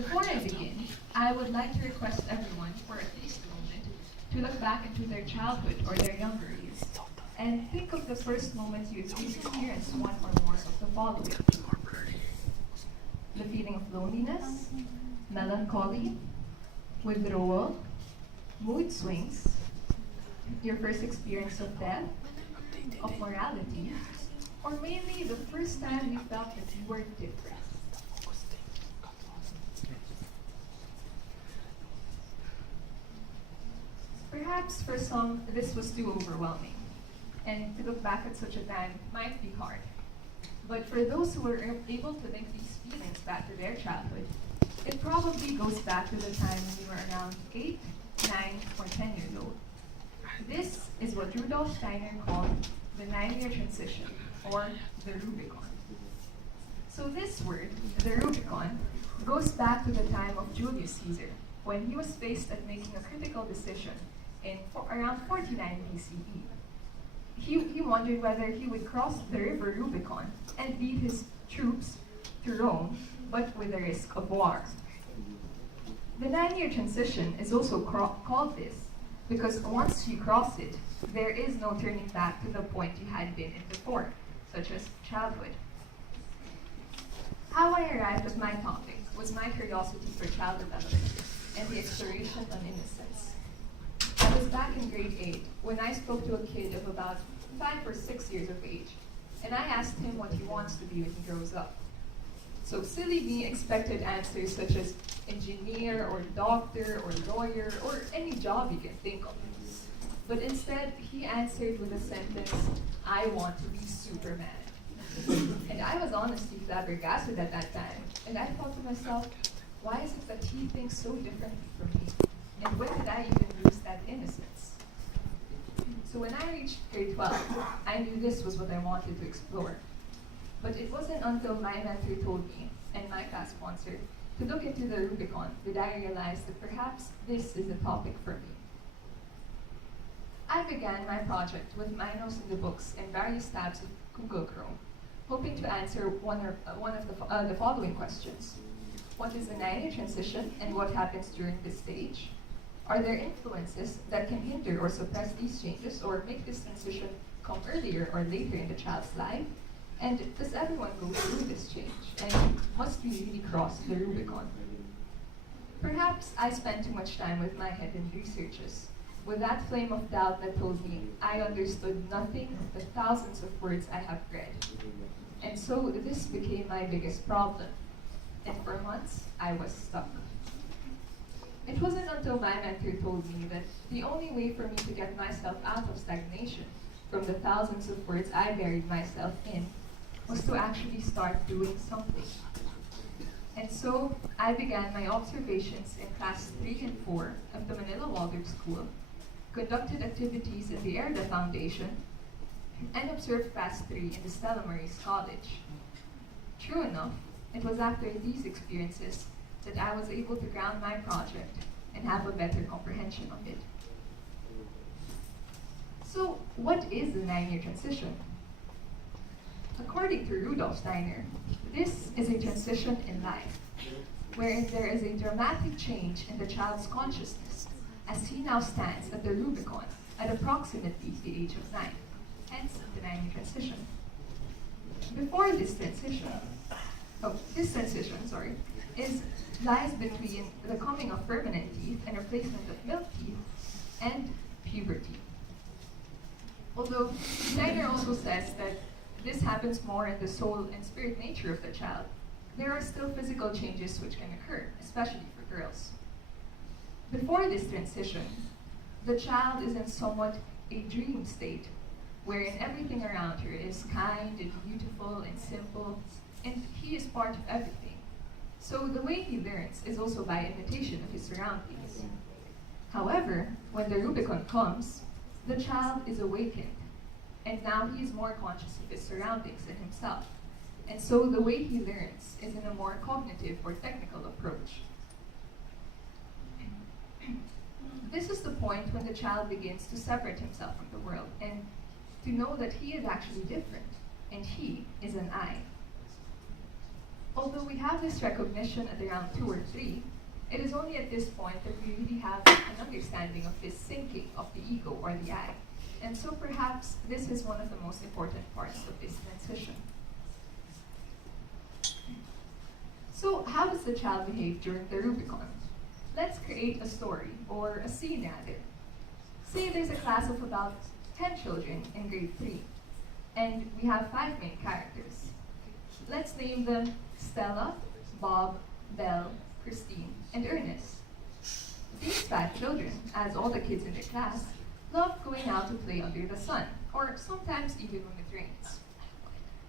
Before I begin, I would like to request everyone for at least a moment to look back into their childhood or their younger years and think of the first moment you experienced one or more of the following: the feeling of loneliness, melancholy, withdrawal, mood swings, your first experience of death, of morality, or maybe the first time you felt that you were different. Perhaps for some, this was too overwhelming, and to look back at such a time might be hard. But for those who were able to link these feelings back to their childhood, it probably goes back to the time when you were around 8, 9, or 10 years old. This is what Rudolf Steiner called the 9-year transition, or the Rubicon. So this word, the Rubicon, goes back to the time of Julius Caesar, when he was faced at making a critical decision in around 49 BCE. He wondered whether he would cross the river Rubicon and lead his troops to Rome, but with the risk of war. The 9-year transition is also called this because once you cross it, there is no turning back to the point you had been in before, such as childhood. How I arrived at my topic was my curiosity for child development and the exploration of innocence. I was back in grade 8 when I spoke to a kid of about 5 or 6 years of age, and I asked him what he wants to be when he grows up. So silly me expected answers such as engineer or doctor or lawyer or any job you can think of. But instead, he answered with a sentence, "I want to be Superman." And I was honestly flabbergasted at that time, and I thought to myself, why is it that he thinks so differently from me? And when did I even lose that innocence? So when I reached grade 12, I knew this was what I wanted to explore. But it wasn't until my mentor told me, and my class sponsor, to look into the Rubicon that I realized that perhaps this is a topic for me. I began my project with my nose in the books and various tabs of Google Chrome, hoping to answer one of the following questions. What is the 9-year transition and what happens during this stage? Are there influences that can hinder or suppress these changes or make this transition come earlier or later in the child's life? And does everyone go through this change? And must we really cross the Rubicon? Perhaps I spent too much time with my head in researches, with that flame of doubt that told me I understood nothing of the thousands of words I have read. And so this became my biggest problem. And for months, I was stuck. It wasn't until my mentor told me that the only way for me to get myself out of stagnation from the thousands of words I buried myself in was to actually start doing something. And so I began my observations in class 3 and 4 of the Manila Waldorf School, conducted activities in the Erda Foundation, and observed past 3 in the Stella Maris College. True enough, it was after these experiences that I was able to ground my project and have a better comprehension of it. So, what is the 9-year transition? According to Rudolf Steiner, this is a transition in life, wherein there is a dramatic change in the child's consciousness, as he now stands at the Rubicon at approximately the age of 9, hence the 9-year transition. Before this transition, lies between the coming of permanent teeth and replacement of milk teeth and puberty. Although Steiner also says that this happens more in the soul and spirit nature of the child, there are still physical changes which can occur, especially for girls. Before this transition, the child is in somewhat a dream state, wherein everything around her is kind and beautiful and simple, and he is part of everything. So the way he learns is also by imitation of his surroundings. However, when the Rubicon comes, the child is awakened, and now he is more conscious of his surroundings and himself. And so the way he learns is in a more cognitive or technical approach. This is the point when the child begins to separate himself from the world and to know that he is actually different, and he is an I. Although we have this recognition at around 2 or 3, it is only at this point that we really have an understanding of this sinking of the ego or the I. And so perhaps this is one of the most important parts of this transition. So how does the child behave during the Rubicon? Let's create a story, or a scene rather. Say there's a class of about 10 children in grade 3, and we have 5 main characters. Let's name them Stella, Bob, Belle, Christine, and Ernest. These 5 children, as all the kids in the class, love going out to play under the sun, or sometimes even when it rains.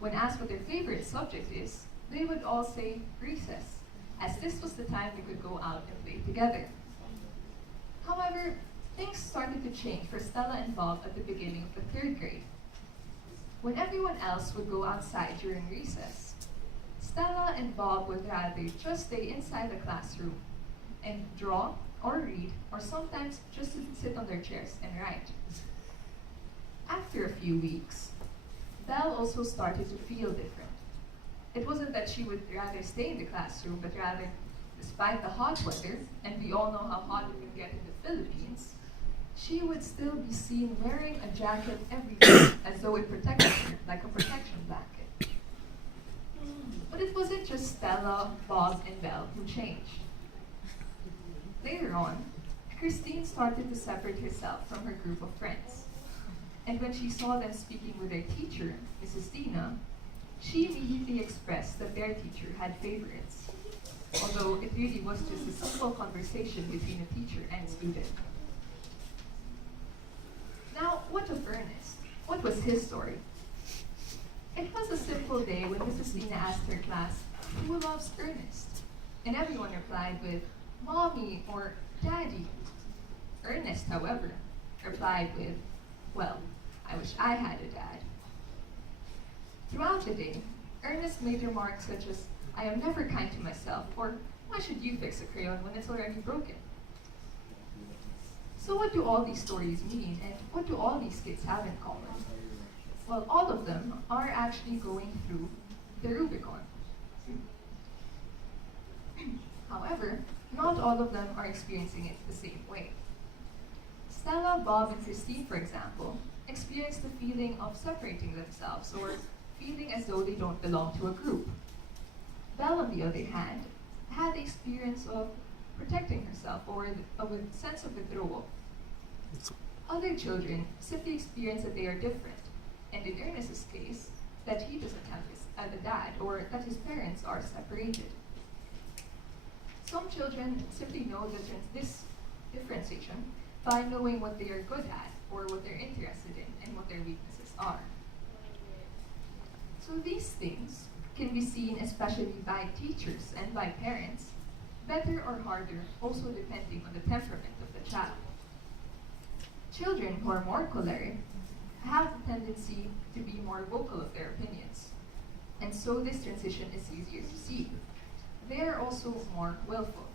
When asked what their favorite subject is, they would all say recess, as this was the time they could go out and play together. However, things started to change for Stella and Bob at the beginning of the 3rd grade. When everyone else would go outside during recess, Stella and Bob would rather just stay inside the classroom and draw or read, or sometimes just sit on their chairs and write. After a few weeks, Belle also started to feel different. It wasn't that she would rather stay in the classroom, but rather, despite the hot weather, and we all know how hot it can get in the Philippines, she would still be seen wearing a jacket every day, as though it protected her, like a protection blanket. But it wasn't just Stella, Bob, and Belle who changed. Later on, Christine started to separate herself from her group of friends. And when she saw them speaking with their teacher, Mrs. Dina, she immediately expressed that their teacher had favorites, although it really was just a simple conversation between a teacher and student. Now, what of Ernest? What was his story? It was a simple day when Mrs. Dina asked her class, "Who loves Ernest?" And everyone replied with, "Mommy," or "Daddy." Ernest, however, replied with, "Well, I wish I had a dad." Throughout the day, Ernest made remarks such as, "I am never kind to myself," or "Why should you fix a crayon when it's already broken?" So what do all these stories mean, and what do all these kids have in common? Well, all of them are actually going through the Rubicon. However, not all of them are experiencing it the same way. Stella, Bob, and Christine, for example, experience the feeling of separating themselves, or feeling as though they don't belong to a group. Belle, on the other hand, had the experience of protecting herself, or a sense of withdrawal. Other children simply experience that they are different, and in Ernest's case, that he doesn't have a dad, or that his parents are separated. Some children simply know this differentiation by knowing what they are good at, or what they're interested in, and what their weaknesses are. So these things can be seen especially by teachers and by parents, better or harder, also depending on the temperament of the child. Children who are more choleric have a tendency to be more vocal of their opinions, and so this transition is easier to see. They are also more willful.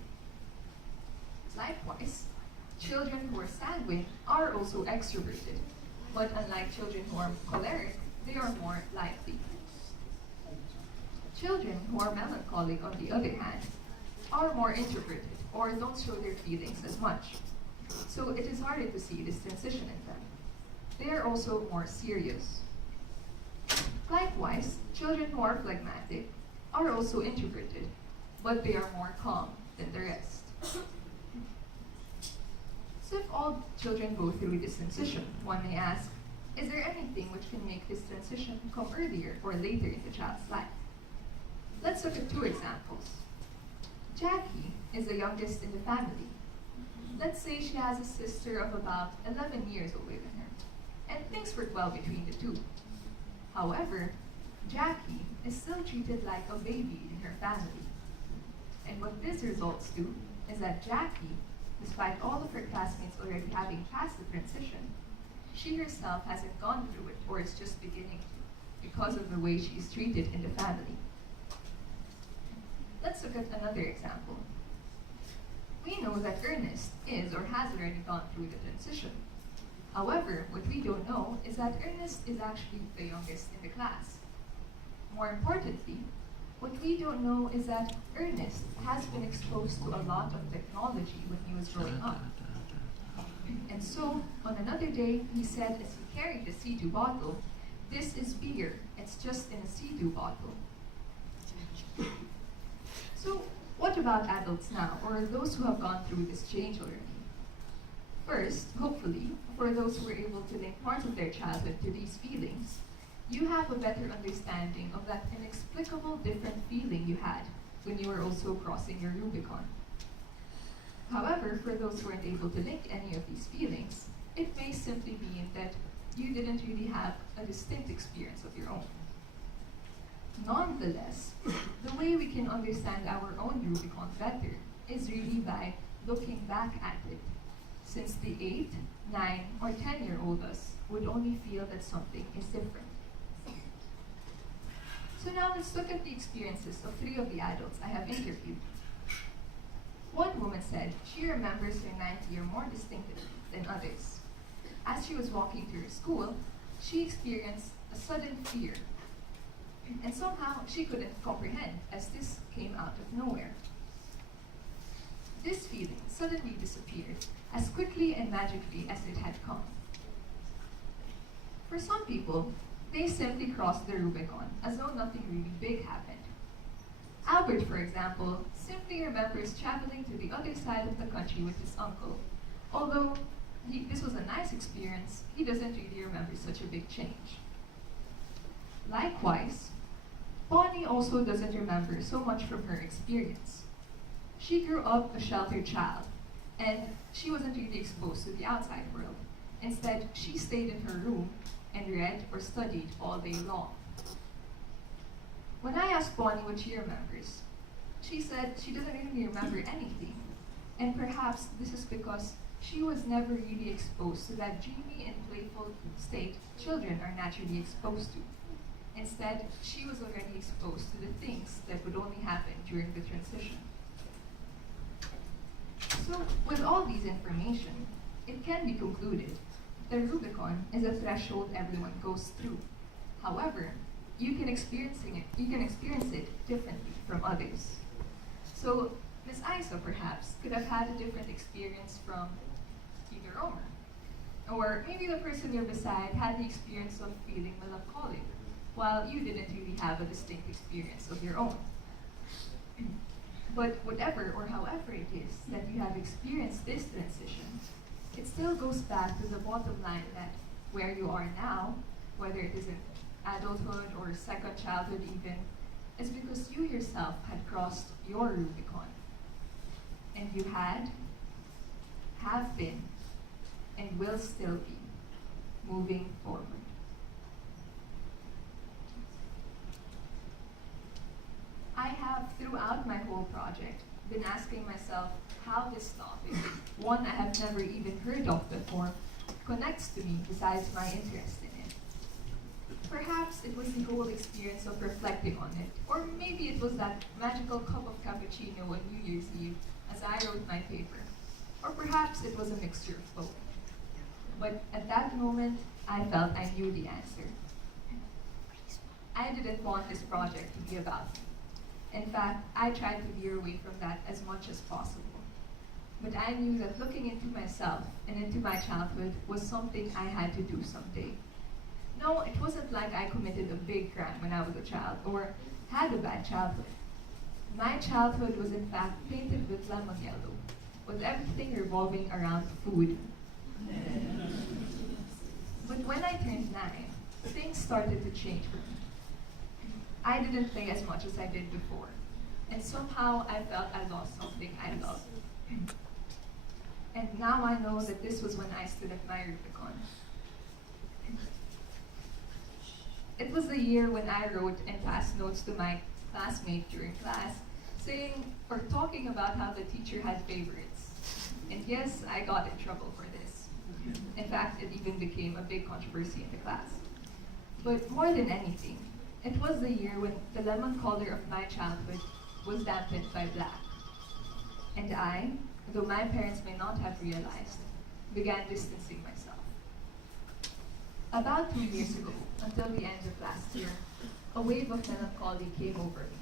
Likewise, children who are sanguine are also extroverted, but unlike children who are choleric, they are more lively. Children who are melancholic, on the other hand, are more introverted, or don't show their feelings as much. So it is harder to see this transition in them. They are also more serious. Likewise, children who are phlegmatic are also introverted, but they are more calm than the rest. So if all children go through this transition, one may ask, is there anything which can make this transition come earlier or later in the child's life? Let's look at 2 examples. Jackie is the youngest in the family. Let's say she has a sister of about 11 years older than her, and things work well between the two. However, Jackie is still treated like a baby in her family. And what this results to is that Jackie, despite all of her classmates already having passed the transition, she herself hasn't gone through it, or is just beginning to, because of the way she is treated in the family. Let's look at another example. We know that Ernest is or has already gone through the transition. However, what we don't know is that Ernest is actually the youngest in the class. More importantly, What we don't know is that Ernest has been exposed to a lot of technology when he was growing up. And so, on another day, he said as he carried the Sea-Doo bottle, "This is beer, it's just in a Sea-Doo bottle." So, what about adults now, or those who have gone through this change already? First, hopefully, for those who were able to link parts of their childhood to these feelings, you have a better understanding of that inexplicable different feeling you had when you were also crossing your Rubicon. However, for those who weren't able to link any of these feelings, it may simply mean that you didn't really have a distinct experience of your own. Nonetheless, the way we can understand our own Rubicon better is really by looking back at it, since the 8, 9, or 10-year-old us would only feel that something is different. So now let's look at the experiences of 3 of the adults I have interviewed. One woman said she remembers her 9th year more distinctly than others. As she was walking through her school, she experienced a sudden fear. And somehow she couldn't comprehend as this came out of nowhere. This feeling suddenly disappeared as quickly and magically as it had come. For some people, they simply crossed the Rubicon as though nothing really big happened. Albert, for example, simply remembers traveling to the other side of the country with his uncle. Although this was a nice experience, he doesn't really remember such a big change. Likewise, Bonnie also doesn't remember so much from her experience. She grew up a sheltered child, and she wasn't really exposed to the outside world. Instead, she stayed in her room and read or studied all day long. When I asked Bonnie what she remembers, she said she doesn't really remember anything. And perhaps this is because she was never really exposed to that dreamy and playful state children are naturally exposed to. Instead, she was already exposed to the things that would only happen during the transition. So, with all these information, it can be concluded the Rubicon is a threshold everyone goes through. However, you can experience it differently from others. So, Miss Isa perhaps could have had a different experience from either Romer. Or maybe the person you're beside had the experience of feeling melancholic, while you didn't really have a distinct experience of your own. But whatever or however it is that you have experienced this transition, it still goes back to the bottom line that where you are now, whether it is in adulthood or second childhood even, is because you yourself had crossed your Rubicon. And you have been, and will still be, moving forward. I have, throughout my whole project, been asking myself how this topic, one I have never even heard of before, connects to me besides my interest in it. Perhaps it was the whole experience of reflecting on it, or maybe it was that magical cup of cappuccino on New Year's Eve as I wrote my paper, or perhaps it was a mixture of both. But at that moment, I felt I knew the answer. I didn't want this project to be about me. In fact, I tried to veer away from that as much as possible. But I knew that looking into myself and into my childhood was something I had to do someday. No, it wasn't like I committed a big crime when I was a child or had a bad childhood. My childhood was in fact painted with lemon yellow, with everything revolving around food. But when I turned 9, things started to change for me. I didn't play as much as I did before, and somehow I felt I lost something I loved. And now I know that this was when I stood at my Rubicon. It was the year when I wrote and passed notes to my classmate during class, saying or talking about how the teacher had favorites. And yes, I got in trouble for this. In fact, it even became a big controversy in the class. But more than anything, it was the year when the lemon color of my childhood was dampened by black. And I, though my parents may not have realized, began distancing myself. About 2 years ago, until the end of last year, a wave of melancholy came over me.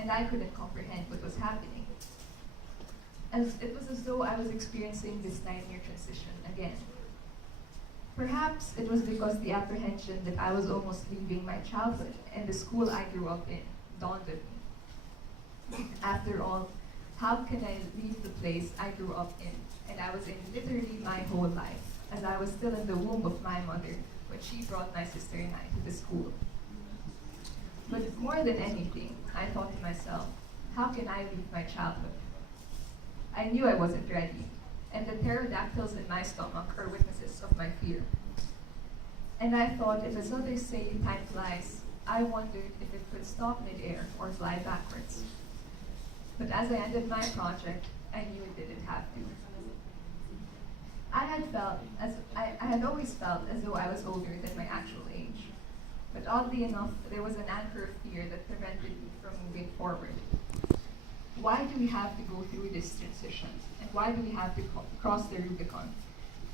and I couldn't comprehend what was happening. As it was as though I was experiencing this 9-year transition again. Perhaps it was because the apprehension that I was almost leaving my childhood and the school I grew up in dawned on me. After all, how can I leave the place I grew up in and I was in literally my whole life, as I was still in the womb of my mother when she brought my sister and I to the school. But more than anything, I thought to myself, how can I leave my childhood? I knew I wasn't ready, and the pterodactyls in my stomach are witnesses of my fear. And I thought, if as others say time flies, I wondered if it could stop mid-air or fly backwards. But as I ended my project, I knew it didn't have to. I had always felt as though I was older than my actual age. But oddly enough, there was an anchor of fear that prevented me from moving forward. Why do we have to go through this transition? And why do we have to cross the Rubicon?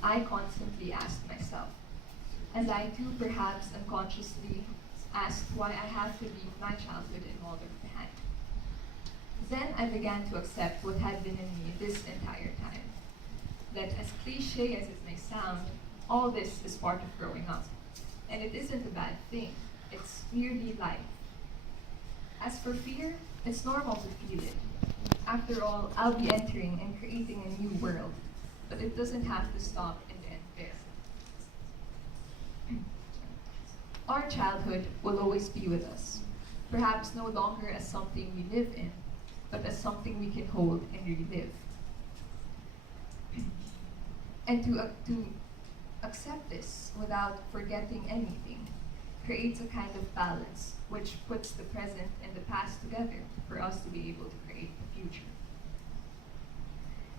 I constantly asked myself. As I too perhaps unconsciously asked why I had to leave my childhood and mother behind. Then I began to accept what had been in me this entire time. That as cliche as it may sound, all this is part of growing up. And it isn't a bad thing. It's merely life. As for fear, it's normal to feel it. After all, I'll be entering and creating a new world, but it doesn't have to stop and end there. Our childhood will always be with us, perhaps no longer as something we live in, but as something we can hold and relive. And to accept this without forgetting anything creates a kind of balance which puts the present and the past together for us to be able to create the future.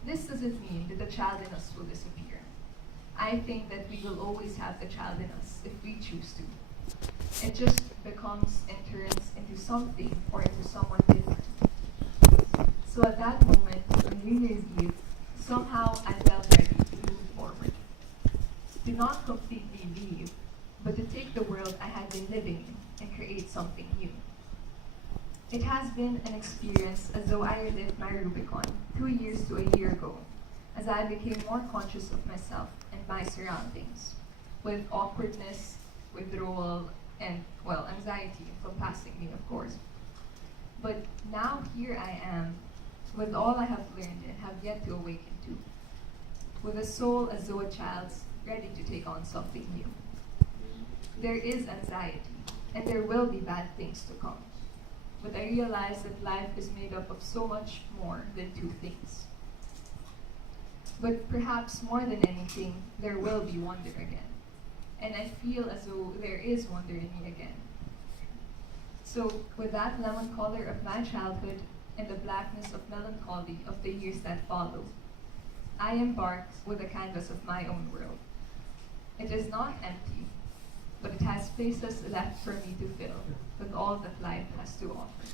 This doesn't mean that the child in us will disappear. I think that we will always have the child in us if we choose to. It just becomes and turns into something or into someone different. So at that moment, on New Year's Eve, somehow I felt ready to move forward. To not completely leave, but to take the world I had been living in and create something new. It has been an experience as though I lived my Rubicon 2 years to a year ago, as I became more conscious of myself and my surroundings, with awkwardness, withdrawal, and, well, anxiety encompassing me, of course. But now here I am, with all I have learned and have yet to awaken to, with a soul as though a child's ready to take on something new. There is anxiety, and there will be bad things to come. But I realize that life is made up of so much more than two things. But perhaps more than anything, there will be wonder again. And I feel as though there is wonder in me again. So, with that lemon color of my childhood and the blackness of melancholy of the years that follow, I embarked with a canvas of my own world. It is not empty, but it has spaces left for me to fill with all that life has to offer.